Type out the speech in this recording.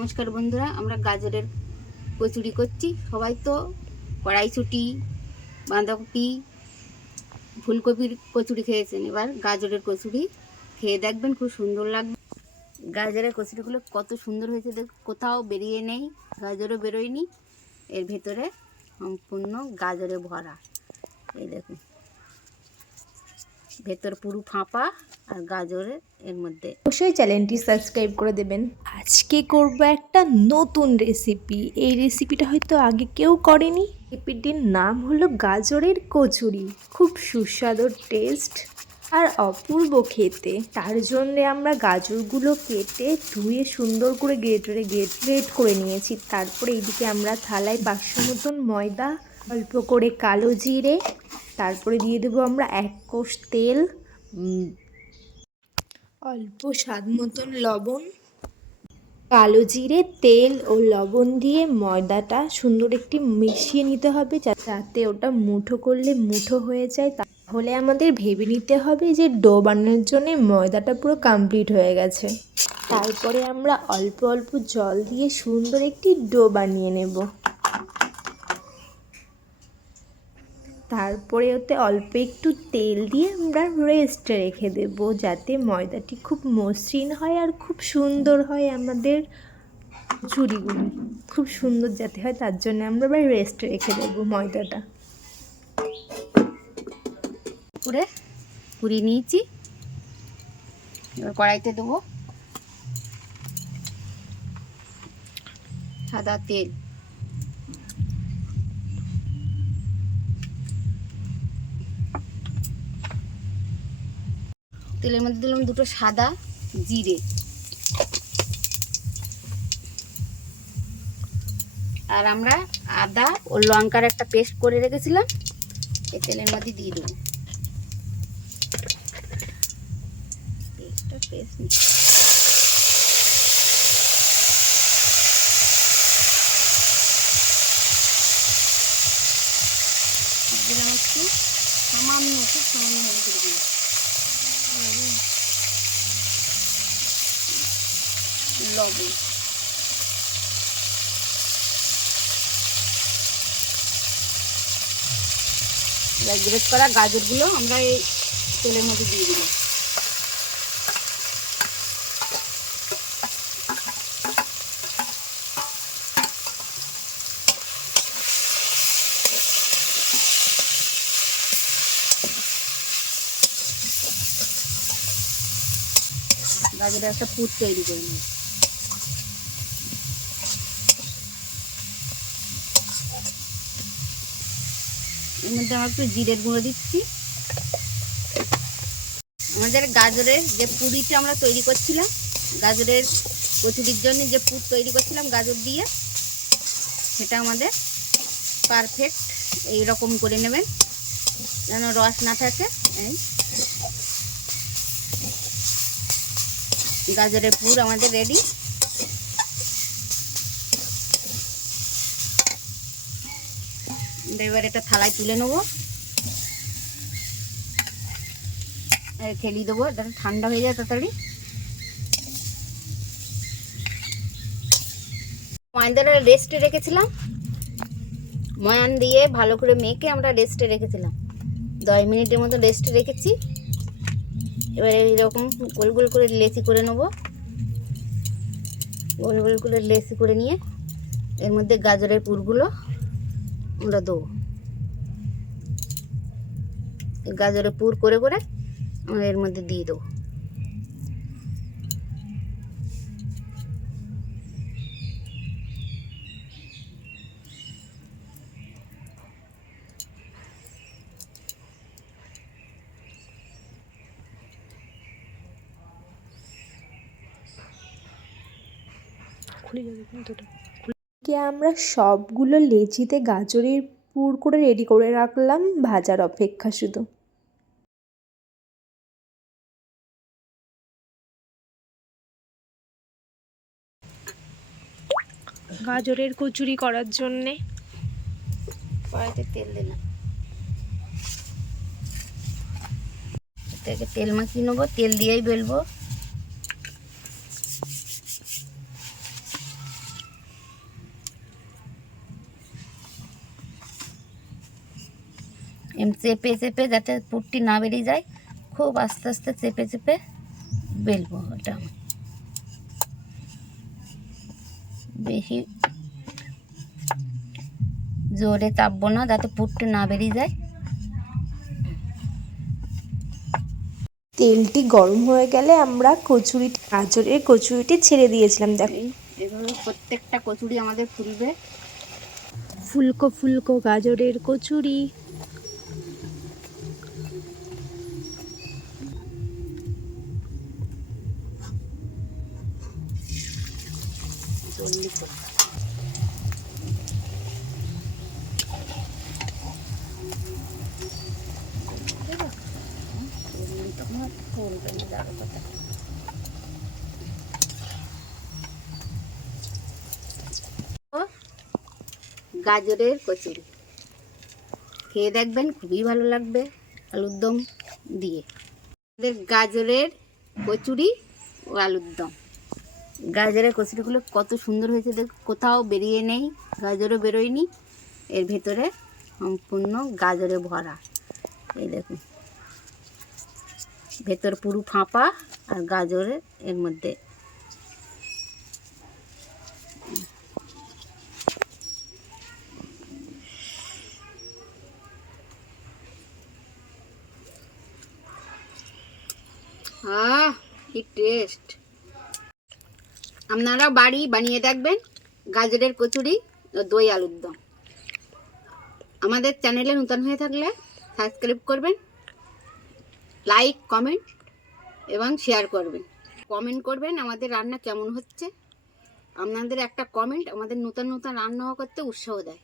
নমস্কার বন্ধুরা, আমরা গাজরের কচুরি করছি। সবাই তো কড়াইশুঁটি, বাঁধাকপি, ফুলকপির কচুরি খেয়েছেন। এবার গাজরের কচুরি খেয়ে দেখবেন, খুব সুন্দর লাগবে। গাজরের কচুরিগুলো কত সুন্দর হয়েছে দেখ, কোথাও বেরিয়ে নেই, গাজরও বেরোয়নি, এর ভেতরে সম্পূর্ণ গাজরে ভরা। এই দেখুন, ভেতর পুরো ফাঁপা আর গাজরের এর মধ্যে। অবশ্যই চ্যানেলটি সাবস্ক্রাইব করে দেবেন। আজকে করব একটা নতুন রেসিপি। এই রেসিপিটা হয়তো আগে কেউ করেনি। রেসিপিটির নাম হলো গাজরের কচুরি। খুব সুস্বাদু টেস্ট আর অপূর্ব খেতে। তার জন্যে আমরা গাজরগুলো কেটে ধুয়ে সুন্দর করে গ্রেট করে নিয়েছি। তারপরে এইদিকে আমরা থালায় 500 মতন ময়দা, অল্প করে কালো জিরে, তারপরে দিয়ে দেবো আমরা 1 কোষ তেল, অল্প স্বাদ মতন লবণ। কালো জিরে, তেল ও লবণ দিয়ে ময়দাটা সুন্দর একটি মিশিয়ে নিতে হবে, যাতে ওটা মুঠো করলে মুঠো হয়ে যায়। তাহলে আমাদের ভেবে নিতে হবে যে ডো বানানোর জন্য ময়দাটা পুরো কমপ্লিট হয়ে গেছে। তারপরে আমরা অল্প অল্প জল দিয়ে সুন্দর একটি ডো বানিয়ে নেব। তারপরে ওতে অল্প একটু তেল দিয়ে আমরা রেস্টে রেখে দেব, যাতে ময়দাটি খুব মসৃণ হয় আর খুব সুন্দর হয়। আমাদের চুড়িগুলি খুব সুন্দর যাতে হয়, তার জন্য আমরা এবার রেস্টে রেখে দেব ময়দাটা। পুরি নিয়েছি, এবার কড়াইতে দেবো সাদা তেল। তেলের মধ্যে দিলাম 2টো সাদা জিরে, আর আমরা আদা ও লঙ্কার একটা পেস্ট করে রেখেছিলাম, এই তেলের মধ্যে দিয়ে দেবো। দিলাম একটু সামান্য, খুব সামান্য হলুদ দিয়ে লবণ। গ্রেট করা গাজরগুলো আমরা এই তেলের মধ্যে দিয়ে দিলাম। গাজরের একটা পুর তৈরি করে নেব। এর মধ্যে আমরা একটু জিরের গুঁড়ো দিচ্ছি। আমাদের গাজরের যে পুরিটা আমরা তৈরি করছিলাম, গাজরের কচুরির জন্য যে পুর তৈরি করছিলাম গাজর দিয়ে, সেটা আমাদের পারফেক্ট এই রকম করে নেবেন, যেন রস না থাকে। এই গাজরের পুর আমাদের রেডি। এবার এটা থালায় তুলে নেবো, ঠেলি দেবো, এটা ঠান্ডা হয়ে যায় তাড়াতাড়ি। ময়দাটা রেস্টে রেখেছিলাম, ময়ান দিয়ে ভালো করে মেখে আমরা রেস্টে রেখেছিলাম, 10 মিনিটের মতো রেস্টে রেখেছি। এবার এইরকম গোল গোল করে লেচি করে নেবো, গোল গোল করে লেচি করে নিয়ে এর মধ্যে গাজরের পুরগুলো আমরা দেবো। গাজরের পুর করে করে আমরা এর মধ্যে দিয়ে দেবো। আমরা সবগুলো লেচিতে গাজরের পুর করে রেডি করে রাখলাম, ভাজার অপেক্ষা শুধু। গাজরের কচুরি করার জন্যে কড়াইতে তেল দিলাম, এটাকে তেল মাখিয়ে নেবো, তেল দিয়েই বেলবো। চেপে চেপে যাতে পুরটি না বেরিয়ে যায়, খুব আস্তে আস্তে চেপে চেপে বেলবো। ওটা বেশি জোরে চাপবো না যাতে পুরটি না বেরিয়ে যায়। তেলটি গরম হয়ে গেলে আমরা গাজরের কচুরিটি ছেড়ে দিয়েছিলাম। দেখো এভাবে প্রত্যেকটা কচুরি আমাদের ফুলবে। ফুলকো ফুলকো গাজরের কচুরি। জলদি করে ফুলবে না, যাবে কথা। গাজরের কচুরি খেয়ে দেখবেন, খুবই ভালো লাগবে আলুর দম দিয়ে। গাজরের কচুরি ও আলুর দম। গাজরের কচুরিগুলো কত সুন্দর হয়েছে দেখ, কোথাও বেরিয়ে নেই, গাজরও বেরোয়নি, এর ভেতরে সম্পূর্ণ গাজরে ভরা। এই দেখুন, ভেতর পুরো ফাঁপা আর গাজরের এর মধ্যে। কি টেস্ট! আপনারা বাড়ি বানিয়ে দেখবেন গাজরের কচুরি ও দই আলুর দম। আমাদের চ্যানেলে নতুন হয়ে থাকলে সাবস্ক্রাইব করবেন, লাইক কমেন্ট এবং শেয়ার করবেন। কমেন্ট করবেন আমাদের রান্না কেমন হচ্ছে। আপনাদের একটা কমেন্ট আমাদের নতুন নতুন রান্না করতে উৎসাহ দেয়।